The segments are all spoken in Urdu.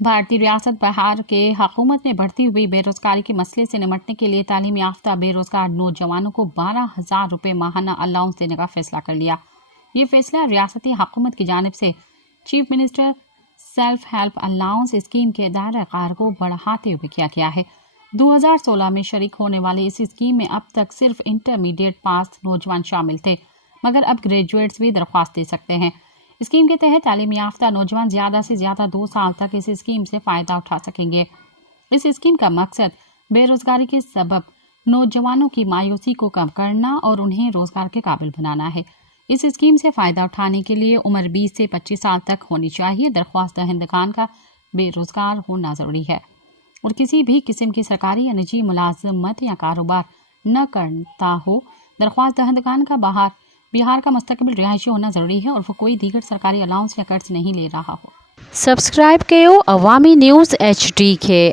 بھارتی ریاست بہار کے حکومت نے بڑھتی ہوئی بے روزگاری کے مسئلے سے نمٹنے کے لیے تعلیم یافتہ بے روزگار نوجوانوں کو 12,000 روپے ماہانہ الاؤنس دینے کا فیصلہ کر لیا۔ یہ فیصلہ ریاستی حکومت کی جانب سے chief minister self help allowance scheme کے دائرہ کار کو بڑھاتے ہوئے کیا گیا ہے۔ 2016 میں شریک ہونے والے اس اسکیم میں اب تک صرف انٹرمیڈیٹ پاس نوجوان شامل تھے، مگر اب گریجویٹس بھی درخواست دے سکتے ہیں۔ اسکیم کے تحت تعلیم یافتہ نوجوان زیادہ سے زیادہ 2 سال تک اس اسکیم سے فائدہ اٹھا سکیں گے۔ اس اسکیم کا مقصد بے روزگاری کے سبب نوجوانوں کی مایوسی کو کم کرنا اور انہیں روزگار کے قابل بنانا ہے۔ اس اسکیم سے فائدہ اٹھانے کے لیے عمر 20 سے 25 سال تک ہونی چاہیے۔ درخواست دہندگان کا بے روزگار ہونا ضروری ہے اور کسی بھی قسم کی سرکاری یا نجی ملازمت یا کاروبار نہ کرتا ہو۔ درخواست دہندگان کا بہار کا مستقبل رہائشی ہونا ضروری ہے اور وہ کوئی دیگر سرکاری الاؤنس یا قرض نہیں لے رہا ہو۔ سبسکرائب کیو عوامی نیوز HD کے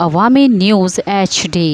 عوامی نیوز HD۔